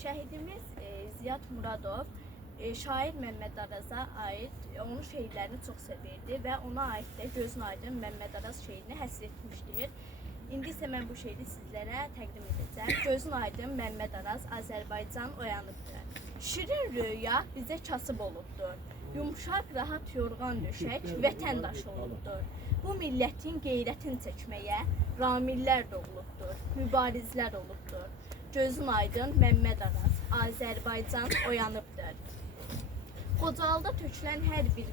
Şəhidimiz Ziyad Muradov şair Məmməd Araza ait onun şeirlərini çox sevirdi və ona aid də Gözün Aydın Məmməd Araz şeirini həsr etmişdir. İndi isə mən bu şeiri sizlərə təqdim edəcəm. Gözün Aydın Məmməd Araz, Azərbaycan oyanıbdır. Şirin rüya bizə kasıb olubdur. Yumşaq, rahat yorğan döşək vətəndaş olubdur. Bu millətin qeyrətini çəkməyə ramillər doğulubdur, mübarizlər olubdur. Gözün Aydın Məmməd Araz, Azərbaycan oyanıbdır. Qocalda tökülən hər bir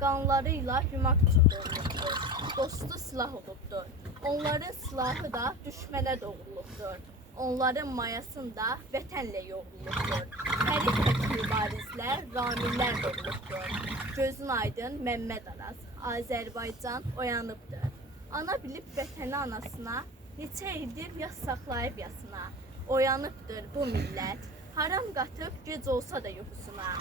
qanlarıyla yumaq üçün doğulubdur. Dostu silah olubdur. Onların silahı da düşmənə doğulubdur. Onların mayasında vətənlə yoğrulubdur. Hərif mübarizlər, ramillər doğulubdur. Gözün Aydın Məmməd Araz, Azərbaycan oyanıbdır. Ana bilib vətəni anasına, neçə ildir yas saxlayıb yasına. Oyanıbdır bu millət, haram qatıb gec olsa da yuxusuna.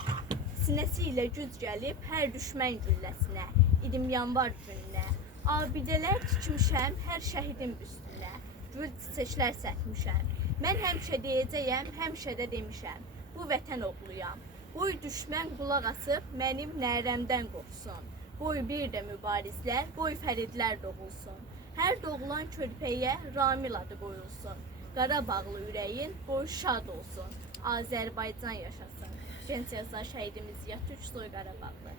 Sinəsi ilə güc gəlib hər düşmən gülləsinə, 20 yanvar gününə. Abidələr tikmişəm hər şəhidin üstünə, gül çiçəklər sətmişəm. Mən həmişə deyəcəyəm, həmişə də demişəm, bu vətən oğluyam. Qoy düşmən qulaq asıb mənim nərəmdən qorxsun. Qoy bir də mübarizlər, qoy fəridlər doğulsun. Hər doğulan körpəyə Ramil adı qoyulsun. Qarabağlı ürəyin boyu şad olsun. Azərbaycan yaşasın. Gənc yazar şəhidimiz Ziyad Türksoy Qarabağlı.